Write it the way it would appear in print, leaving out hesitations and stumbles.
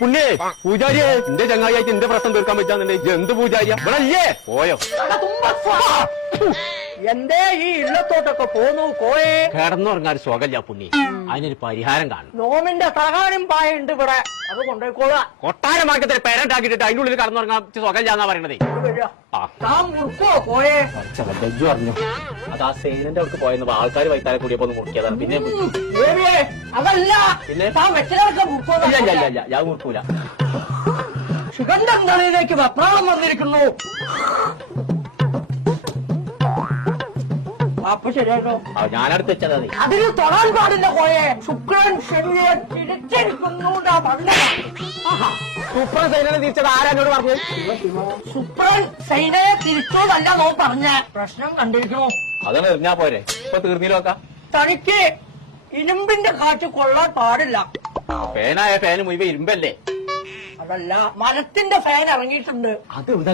പുണ്യേ പൂജാരിയെ എന്റെ ചങ്ങായിയായിട്ട് എന്റെ പ്രശ്നം തീർക്കാൻ പറ്റാന്നുണ്ടെങ്കിൽ എന്ത് പൂജാരിയാ ഇവിടെ അല്ലേ പോയോ എന്തേ ഈ ഇല്ലത്തോട്ടൊക്കെ പോന്നു കോയെ കിടന്നുറങ്ങാൻ ഒരു സുഖമില്ല പുണ്യ അതിനൊരു പരിഹാരം കാണും നോമിന്റെ തകാനും പായുണ്ട് ഇവിടെ അത് കൊണ്ടുപോയിക്കോളാം കൊട്ടാരമാർക്കത്തിൽ പേരണ്ടാക്കിയിട്ട് അതിന്റെ ഉള്ളിൽ കടന്നുറങ്ങാൻ സുഖമില്ലാന്നാ പറയണതേ താൻ മുറുക്കോ കോയെ ജഡ്ജു പറഞ്ഞു അത് ആ സേനന്റെ അവർക്ക് പോയെന്ന് ആൾക്കാർ വൈത്താലെ കൂടിയപ്പോ ഒന്ന് മുറിക്കാതാണ് പിന്നെ അതല്ല പിന്നെ താൻ വെച്ചതൊക്കെ മുറുക്കോ ഞാൻ മുറിക്കൂല സുഗന്ധം തലയിലേക്ക് വെപ്രാളം വന്നിരിക്കുന്നു അപ്പൊ ശരിയാട്ടോ ഞാനടുത്ത് വെച്ചതാ അതിന് തൊടാൻ പാടില്ല കോയെ ശുക്രൻ ശനിയെ തിരിച്ചിരിക്കുന്നു സൂപ്പർ സൈനനെ തിരിച്ചത് ആരാനോട് പറഞ്ഞു ശുക്രൻ സൈനയെ തിരിച്ചോന്നല്ല നോ പറഞ്ഞ പ്രശ്നം കണ്ടിരിക്കണോ അതാണ് എറിഞ്ഞാ പോരെ ഇപ്പൊ തീർന്നില്ലോക്ക തനിക്ക് ഇരുമ്പിന്റെ കാറ്റ് കൊള്ളാൻ പാടില്ല ഫാനായ ഫാന് മുഴുവൻ ഇരുമ്പല്ലേ അതല്ല മരത്തിന്റെ ഫാൻ ഇറങ്ങിയിട്ടുണ്ട് അത്